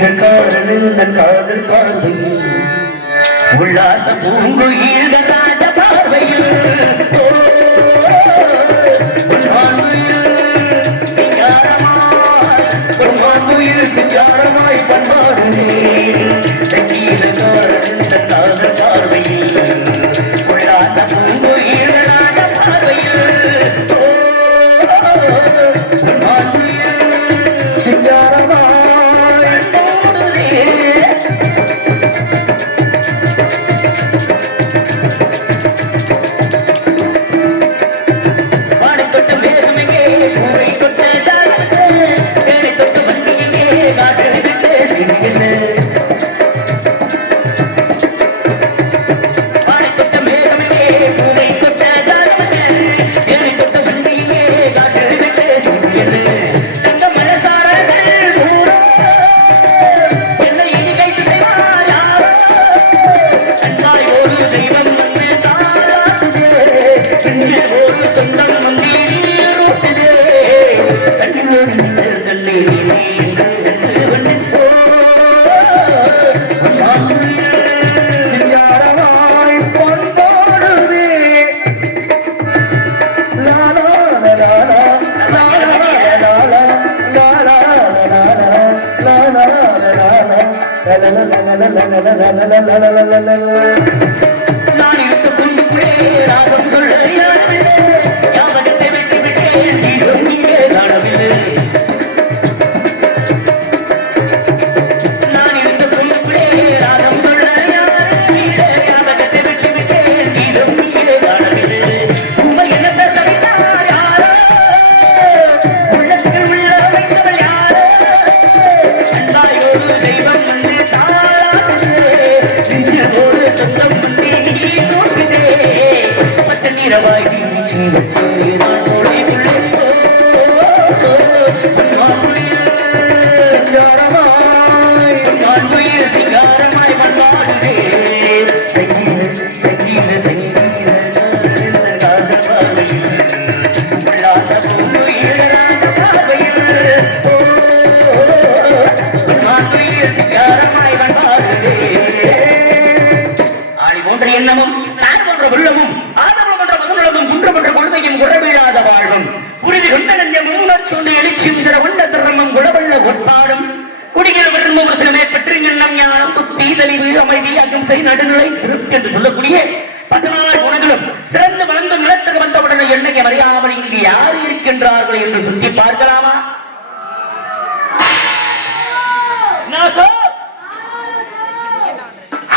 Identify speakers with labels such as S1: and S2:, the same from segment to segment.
S1: சங்கீதக்காரன் காதல் பார்வையில். உல்லாச பூங்குயில் ராஜ பார்வையில். சிங்காரமாய்,
S2: பண்பாடு
S1: நான் இருக்க குண்டுக்குள்ளே ராகம்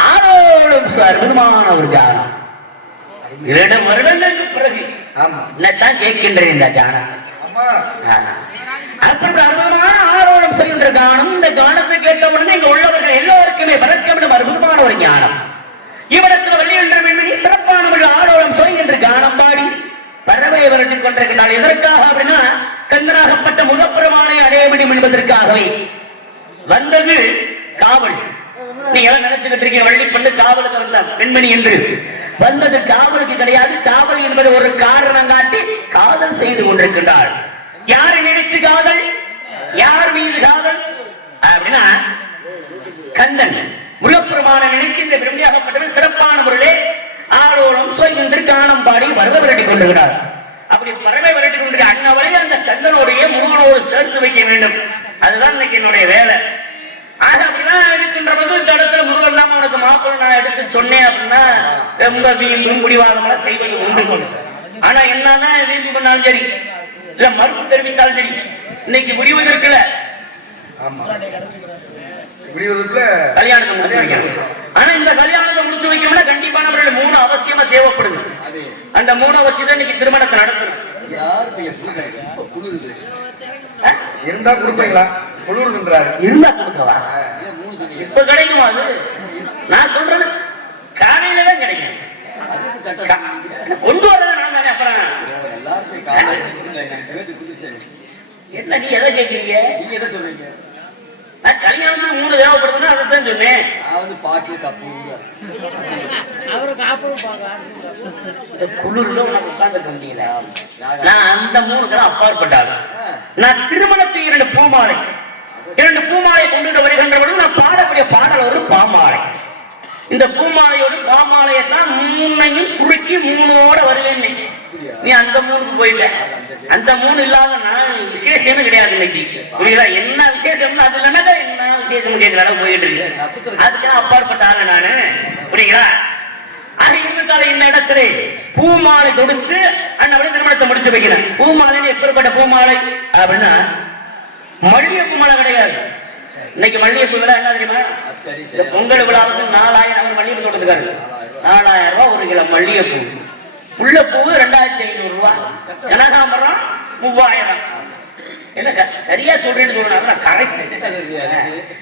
S1: ஆரோடும் அற்புதமான ஒரு ஜானம். இரண்டு வருடங்களுக்கு பிறகு கேட்கின்றேன் இந்த ஆஹா. அப்படி அற்புதமான ஆரோடம் செய்கின்ற கானம் இந்த கானத்தை கேட்ட உடனே இங்க உள்ளவர்கள் எல்லோருக்குமே வணக்கம் அற்புதமான ஒரு ஞானம். இவரத்தில் வள்ளியென்ற மின்மினி சிறப்பான ஒரு ஆரோடம் சொல்கின்ற கானம் பாடி பறவை விரட்டிக் கொண்டிருக்கிறாள் எதற்காக அப்படின்னா கந்தனாகப்பட்ட முகப்புறமானை அடைய முடியும் என்பதற்காகவே. வந்தது காவல். நீங்க எல்லாம் நினைச்சுக்கிட்டு இருக்கீங்க வள்ளி பண்ணு காவலுக்கு வந்த பெண்மணி என்று. வந்தது காவலுக்கு கிடையாது காவல் என்பது ஒரு காரணம் காட்டி காதல் செய்து கொண்டிருக்கின்றார். யாரை நினைத்து காதல்? யார் மீது காதல்? அப்படின்னா கந்தன். முருகப்பெருமான நினைக்கின்ற விரும்பியாகப்பட்டவன் சிறப்பான முறையிலே ஆளோളം சொல்கின்ற காணம் பாடி வரத விரட்டி கொண்டிருக்கிறார். அப்படி பறவை விரட்டி கொண்டிருக்க அன்னவரை அந்த கந்தனோடைய முருகனோடு சேர்த்து வைக்க வேண்டும். அதுதான் இன்னைக்கு என்னுடைய வேலை. ஆக அப்படிலாம் இருக்கின்ற போது இந்த இடத்துல முருகன் தான் உனக்கு மாப்பிள்ளை நான் எடுத்து சொன்னேன் அப்படின்னா ரொம்ப வீம்பும் முடிவாகலாம் செய்வது உண்டு ஆனா என்னதான் வீம்பு பண்ணாலும் சரி. இல்ல மறுப்பு தெரிவித்தாலும் சரி. இன்னைக்கு முடிவு இருக்குல்ல
S2: ஆமா. முடிவதற்குள்ள
S1: கல்யாணத்தை முடிச்சு வைக்கணும். ஆனா இந்த கல்யாணத்தை முடிச்சு வைக்கணும்னா கண்டிப்பா நம்மளுடைய மூணு அவசியமா தேவைப்படுது. அந்த மூணை வச்சுதான் இன்னைக்கு திருமணத்தை நடத்தணும்.
S2: இருந்தா கொடுப்பீங்களா? குளிருதுன்றாரு
S1: இருந்தா கொடுக்கவா? இப்ப கிடைக்குமா அது? நான் சொல்றது காலையில தான் கிடைக்கும். கொண்டு வரது நான் தானே அப்புறம். என்ன நீ எதை கேட்கறீங்க
S2: நீங்க எதை சொல்றீங்க?
S1: நான் கல்யாணத்துக்கு மூணு தேவைப்படுதுன்னா அதை தான் சொன்னேன்.
S2: நான் வந்து பாட்டு கப்பு
S1: இந்த குளிர்ல உனக்கு உட்கார்ந்துக்க முடியல. நான் அந்த மூணுக்கெல்லாம் அப்பாற்பட்டாலும் நான் திருமணத்தை இரண்டு பூமாலை இரண்டு பூமாலை கொண்டு வருகின்ற பொழுது நான் பாடக்கூடிய பாடல் ஒரு பாமாலை. இந்த பூமாலையோடு பாமாலையை தான் மூணையும் சுருக்கி மூணோட வருவேன் நீ. அந்த மூணுக்கு போயிட்ட. அந்த மூணு இல்லாத நான் விசேஷமே கிடையாது இன்னைக்கு. புரியுதா? என்ன விசேஷம்னு அது இல்லைன்னா என்ன விசேஷம் கேட்கற போயிட்டு இருக்கு. அதுக்கெல்லாம் அப்பாற்பட்ட ஆளு நானு. புரியுங்களா ஆக இருந்தால இந்த இடத்துல பூமாலை தொடுத்து அண்ணன் திருமணத்தை முடிச்சு வைக்கிறேன் பூமாலைன்னு எப்பேற்பட்ட பூமாலை? அப்படின்னா மல்லிகைப்பூ மாலை கிடையாது. இன்னைக்கு மல்லிகைப்பூ விலை என்ன தெரியுமா? இந்த பொங்கல் விழாவுக்கு நாலாயிரம் அவர் மல்லிகைப்பூ தொடுத்துக்காரு நாலாயிரம் ரூபாய் ஒரு கிலோ மல்லிகைப்பூ. உள்ள பூவு ரெண்டாயிரத்தி ஐநூறு ரூபாய் கனகாம்பரம் மூவாயிரம். என்ன சரியா சொல்றேன்னு சொல்றாங்க கரெக்ட்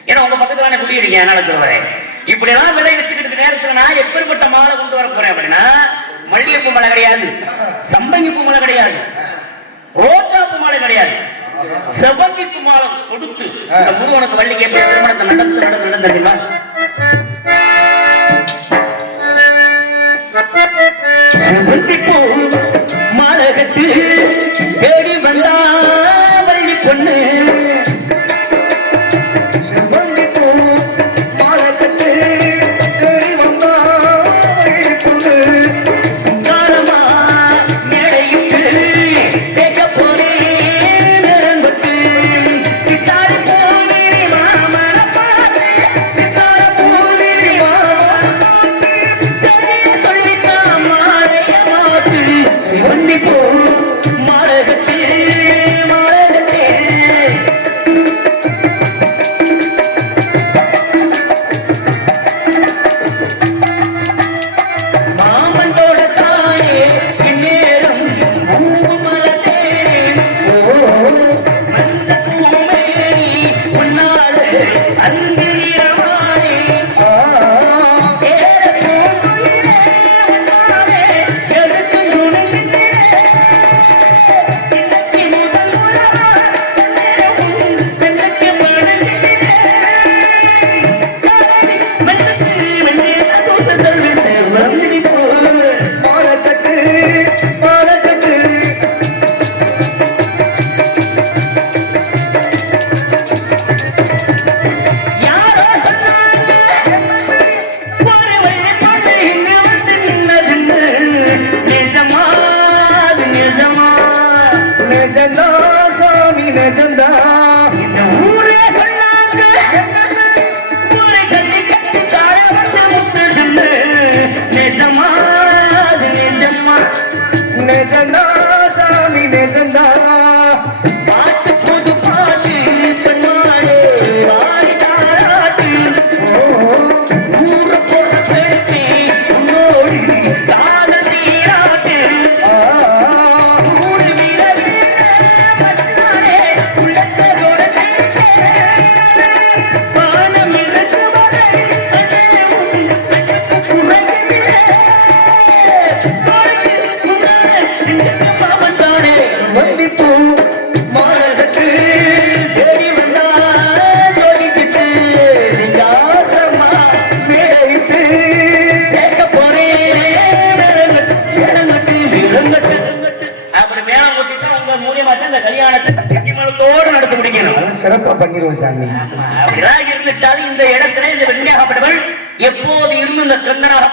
S1: ஏன்னா உங்க பக்கத்துல நான் குடியிருக்கேன் அதனால சொல்றேன். இப்படி எல்லாம் விலை வச்சுக்கிட்டு இருக்க நேரத்துல நான் எப்பேற்பட்ட மாலை கொண்டு வர போறேன் அப்படின்னா மல்லிகைப்பூ மாலை கிடையாது சம்பங்கிப்பூ மாலை கிடையாது ரோஜாப்பூ மாலை கிடையாது. செவ்வந்திக்கு மாலை கொடுத்து இந்த முருகனுக்கு வள்ளிக்கு எப்படி திருமணத்தை நடந்து நடந்து நடந்து தெரியுமா? செவ்வந்தி மாலை கட்டு தேடி வந்தா வள்ளி பொண்ணு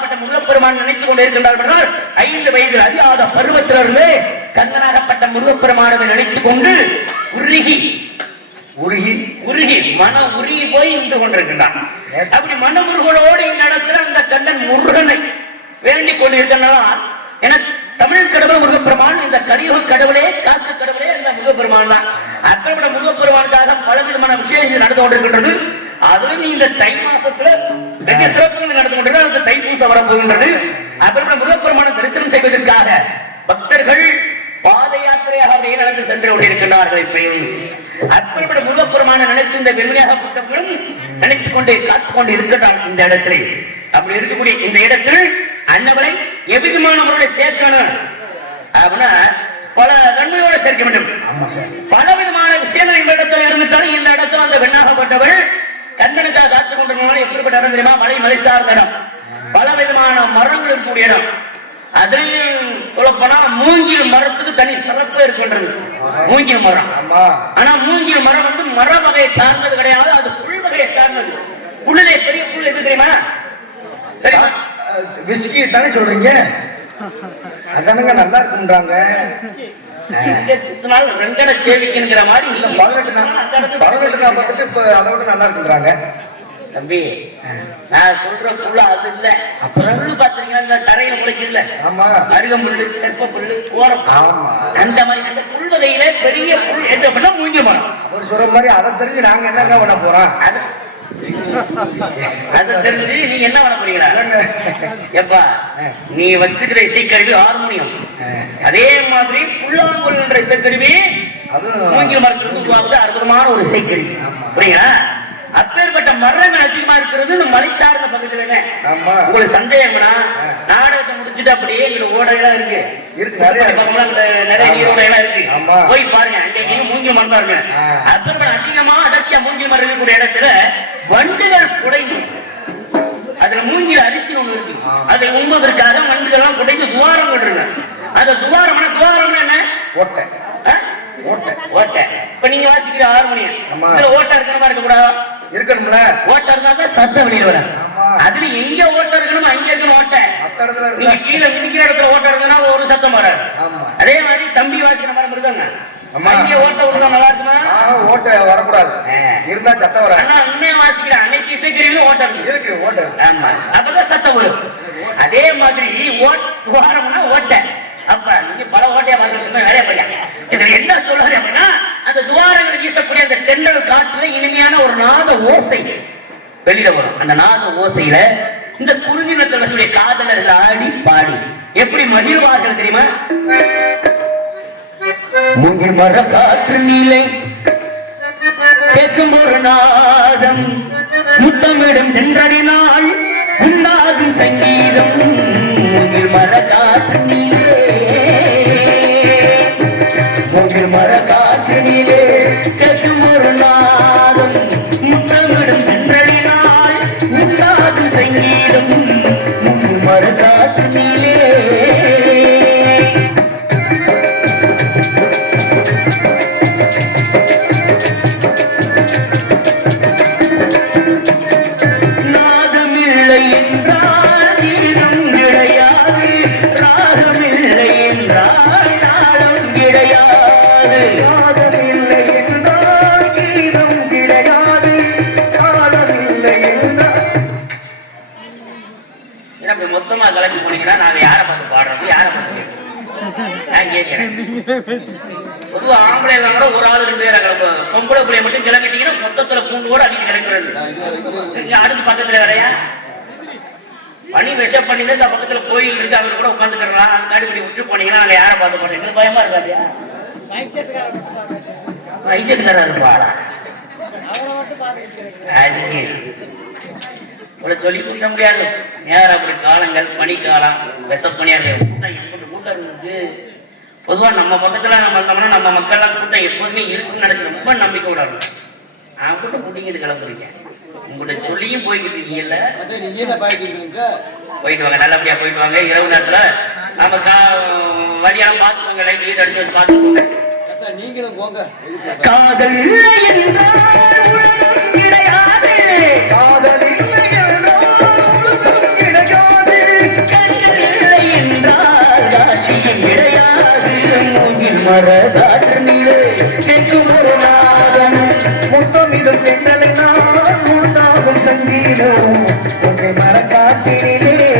S1: கந்தனாகப்பட்ட முருகப்பெருமான் நினைத்துக் கொண்டு இருக்கின்றார் என்றால் ஐந்து வயது அறியாத பருவத்திலிருந்து கந்தனாகப்பட்ட முருகப்பெருமானவை நினைத்துக் கொண்டு உருகி
S2: உருகி.
S1: உருகி மன உருகி போய் நின்று கொண்டிருக்கின்றான். அப்படி மன உருகலோடு இந்த இடத்துல அந்த கண்ணன் முருகனை வேண்டிக் கொண்டிருக்கிறான் என தமிழ் கடவுள் முருகப்பெருமான் இந்த கலியுக கடவுளே காக்கு கடவுளே இந்த முருகப்பெருமான் தான். அப்படிப்பட்ட முருகப்பெருமானுக்காக பல விதமான விசேஷம் நடந்து கொண்டிருக்கின்றது. அதுவும் இந்த தை மாசத்துல வெகு சிறப்புகள் நடந்து கொண்டிருக்கிறது அந்த தைப்பூசம் வரப்போகின்றது அப்படிப்பட்ட முருகப்பெருமானை தரிசனம் செய்வதற்காக பக்தர்கள் பாத யாத்திரையாக அப்படியே நடந்து சென்று கொண்டிருக்கின்றார்கள் இப்பயும். அப்படிப்பட்ட முருகப்பெருமான நினைத்து இந்த வெண்மையாகப்பட்டவர்களும் நினைத்துக் கொண்டு காத்துக் கொண்டு இருக்கின்றார் இந்த இடத்தில். அப்படி இருக்கக்கூடிய இந்த இடத்தில் அன்னவரை எவ்விதமான முறையில் சேர்க்கணும். அப்படின்னா பல தன்மையோட சேர்க்க வேண்டும். பல விதமான விஷயங்கள் இந்த இடத்துல இருந்துட்டாலும் இந்த இடத்துல அந்த பெண்ணாகப்பட்டவள் கண்ணனுக்காக காத்துக் கொண்டிருந்தாலும் எப்படிப்பட்ட இடம் தெரியுமா? மலை மலை சார்ந்த இடம். பல விதமான மரங்கள் இருக்கக்கூடிய இடம். அதுலயும் சொல்லப்போனா மூங்கில் மரத்துக்கு தனி சிறப்பு இருக்கின்றது மூங்கில் மரம்.
S2: ஆமா.
S1: ஆனா மூங்கில் மரம் வந்து மர வகையை சார்ந்தது கிடையாது அது புல் வகையை சார்ந்தது. புல்லிலே பெரிய புல் எது தெரியுமா? தெரியுமா
S2: விஸ்கி தானே சொல்றீங்க? அதானுங்க நல்லா இருக்குன்றாங்க
S1: சித்தினால் ரெங்கட சேவிக்குங்கிற மாதிரி
S2: இல்ல பதினெட்டு நாள் பதினெட்டு நாள் பார்த்துட்டு இப்ப அதை விட நல்லா இருக்குன்றாங்க.
S1: தம்பி நான் சொல்ற புல் அது இல்ல.
S2: அப்புறம்?
S1: புல்லு பாத்தீங்கன்னா இந்த தரையில முளைக்குதுல்ல.
S2: ஆமா.
S1: அருகம்புல்லு தெப்ப புல்லு கோரம்
S2: ஆமா.
S1: அந்த மாதிரி அந்த புல் வகையில பெரிய புல் மரம்
S2: அவர் சொல்ற மாதிரி அதை தெரிஞ்சு நாங்க என்னங்க பண்ண போறோம்?
S1: அது தெரிஞ்சு நீங்க என்ன பண்ண போறீங்களா. எப்பா நீ வச்சுக்கிற இசைக்கருவி ஹார்மோனியம் அதே மாதிரி புல்லாங்குழல்ன்ற இசைக்கருவி மூங்கில் மரத்திலிருந்து உருவாக்குற அற்புதமான ஒரு இசைக்கருவி. புரியுங்களா அப்பேற்பட்ட மரங்கள் அதிகமா இருக்கிறது இந்த மலை சார்ந்த பகுதியில உங்களுக்கு சந்தேகம்னா நாடகத்தை முடிச்சுட்டு அப்படியே இங்க ஓடையெல்லாம் இருக்கு.
S2: நிறைய.
S1: நீரோடையெல்லாம் இருக்கு. போய் பாருங்க மூங்கில் மரம். அப்பேற்பட்ட அதிகமா அடர்த்தியா மூங்கில் மரம் இருக்கக்கூடிய இடத்துல வண்டுகள் குடைந்து அதுல மூங்கில் அரிசி ஒண்ணு இருக்கு. அதை உண்பதற்காக வண்டுகள்லாம் குடைந்து துவாரம் போட்டுருங்க. அந்த துவாரம்னா துவாரம்னா என்ன?
S2: ஓட்டை? ஓட்டை.
S1: ஓட்டை. இப்ப நீங்க வாசிக்கிற
S2: ஆமா.
S1: இதுல ஓட்டை இருக்கிற மாதிரி இருக்க கூடாது
S2: இருக்கணும்ல?
S1: ஓட்டை இருந்தா தான் சத்தம்
S2: ஆமா.
S1: அதுல எங்க ஓட்டை இருக்கணும் அங்க இருக்கணும் ஓட்டை. நீங்க கீழே மிதிக்கிற இடத்துல ஓட்டை இருக்குன்னா ஒரு சத்தம் வராது. அதே மாதிரி தம்பி வாசிக்கிற மாதிரி இருக்காங்க
S2: ஆமா.
S1: அங்கே ஓட்டை விழுந்தா நல்லா இருக்குமா?
S2: ஓட்டை வரக்கூடாது. இருந்தா சத்தம் வராது.
S1: ஆனா உண்மையை வாசிக்கிற அன்னைக்கு இசைக்கருவிலும் ஓட்டை இருக்கு.
S2: இருக்கு ஓட்டை
S1: ஆமா. அப்பதான் சத்தம் வரும். அதே மாதிரி ஓட் துவாரம்னா ஓட்டை. அப்ப நீங்க பல ஓட்டையா வாசிக்கிறீங்க நிறைய பையன் இதுல என்ன சொல்றாரு அப்படின்னா அந்த துவாரங்கள் வீசக்கூடிய அந்த தென்றல் காற்றுல இனிமையான ஒரு நாத ஓசை. வெளியில வரும். அந்த நாத ஓசையில இந்த குறுநிலத்தில் காதலர்கள் ஆடி பாடி. எப்படி மகிழ்வார்கள் தெரியுமா? மூங்கில் மர காற்று நீலை கேட்கும் ஒரு நாதம் முத்தமிடும் தென்றடினால் உண்டாகும் சங்கீதம். மூங்கில் மர காற்று நீலை மூங்கில் மர காற்று நீலே இப்படி மொத்தமா கலந்து போனீங்கன்னா நாங்க யாரை பார்த்து பாடுறது யாரை பார்த்து நான் கேட்கிறேன். பொதுவா ஆம்பளை கூட ஒரு ஆள் ரெண்டு பேரை கிளம்பு பொம்பளை பிள்ளைய மட்டும் கிளம்பிட்டீங்கன்னா மொத்தத்துல பூண்டு கூட அடிக்க கிளம்புறது இங்க அடுத்து பக்கத்துல வேறையா? பனி விஷ பண்ணி இந்த பக்கத்துல கோயில் இருக்கு அவங்க கூட உட்காந்துக்கலாம் அந்த காடி இப்படி விட்டு போனீங்கன்னா நாங்க யாரை பார்த்து போட்டீங்க பயமா இருக்காதியா வயசுக்காரர் இருப்பாரா அது சரி இவ்வளவு சொல்லி கொடுக்க முடியாது. நேரம் அப்படி காலங்கள் பனிக்காலம் விஷப்பனியா இருக்கு கூட்டம் எப்படி கூட்டம் இருந்துச்சு. பொதுவா நம்ம பக்கத்துல நம்ம வந்தோம்னா நம்ம மக்கள்லாம் கூட்டம் எப்போதுமே இருக்குன்னு நினைச்சு ரொம்ப நம்பிக்கை விடணும் நான் கூட்டம் முடிங்கிட்டு கிளம்புறீங்க. உங்கள்கிட்ட சொல்லியும் போய்கிட்டு இருக்கீங்கல்ல. போயிட்டு வாங்க நல்லபடியா போயிட்டு வாங்க. இரவு நேரத்துல நம்ம கா வழியெல்லாம் பார்த்துக்கோங்க. லைட் கீட் அடிச்சு வச்சு பார்த்துக்கோங்க.
S3: நீங்களும் போங்க.
S1: காதல் இல்லை என்றால் உலகம் கிடையாது.
S2: காதலில்லை என்றால்
S1: மர காற்று கேட்கும் ஒரு நாதம்
S2: முத்தமிடும் தென்னலினால் உண்டாகும் சங்கீதம் உன்னை மறக்காத்தினிலே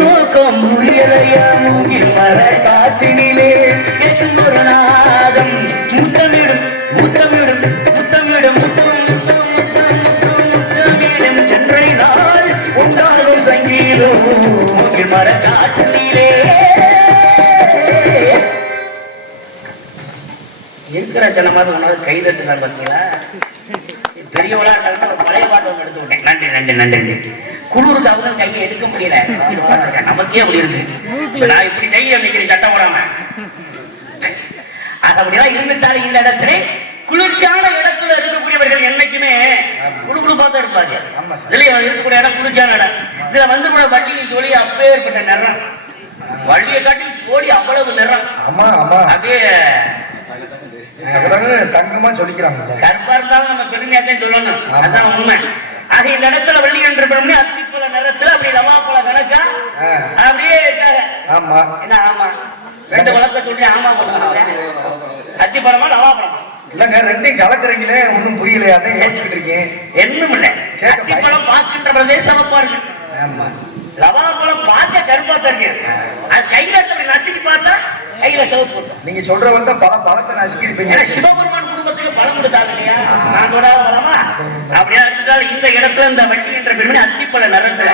S1: நோக்கம் முடியலைய மூங்கில்
S2: மர காற்றினிலே.
S1: என் ஒரு நாதம்.
S2: முத்தமிடும்
S1: முத்தமிடும் முத்தமிடும் உண்டாகும் சங்கீதம் மூங்கில் இருக்கிற ஜனமாவது உனக்கு கை பார்த்தீங்களா பெரியவளா இருந்தாலும் பழைய பாட்டு எடுத்து நன்றி நன்றி நன்றி. குளிருக்கு அவங்க கையை எடுக்க முடியல. நமக்கே அப்படி இருக்கு. நான் இப்படி நிக்கிறேன் சட்டம் போடாம. அது இருந்துட்டாலும் இந்த இடத்துல குளிர்ச்சியான இடத்துல இருக்கக்கூடியவர்கள் என்னைக்குமே குடுகுடுப்பா தான் இருப்பாங்க. இல்லையா இருக்கக்கூடிய இடம் குளிர்ச்சியான இடம். இதுல வந்து கூட வள்ளியின் தோழி அப்பேற்பட்ட நிறம். வள்ளியை காட்டி தோழி அவ்வளவு நிறம்.
S2: ஆமா ஆமா.
S1: அப்படியே
S2: தங்கமா சொல்லிக்கிறாங்க.
S1: நம்ம பெருமையாத்தான் சொல்லணும். அதான் உண்மை. ஆக இந்த இடத்துல வள்ளி என்ற பெருமை அத்திப்பழ நிறத்துல அப்படி லவாப்பழ கணக்கா?
S2: ஆ.
S1: அப்படியே இருக்காங்க.
S2: ஆமா.
S1: என்ன ஆமா. ரெண்டு வழக்க சொல்லி ஆமா பண்ணுங்க அத்திப்பழமா லவாப்பழமா
S2: இல்லங்க ரெண்டையும் கலக்குறீங்களே ஒண்ணும் புரியலையா அதான் யோசிச்சுட்டு இருக்கேன்.
S1: என்னும் இல்ல.
S2: கேட்க
S1: அத்திப்பழம் பார்க்கின்ற பொழுதே சிவப்பா இருக்கு.
S2: ஆமா.
S1: லவாப்பழம் பார்க்க கருப்பா தான் இருக்கு. அது கையில நசுக்கி பார்த்தா கையில சிவப்பு.
S2: நீங்க சொல்றவன் தான் பல பழத்தை நசுக்கி இருப்பீங்க
S1: சிவபெருமான் குடும்பத்துக்கு பலம் கொடுத்தாங்க இல்லையா? நான் தொடாத பலமா அப்படியா இருந்தால் இந்த இடத்துல இந்த வட்டி என்ற பெருமை அத்திப்பழ நிறத்துல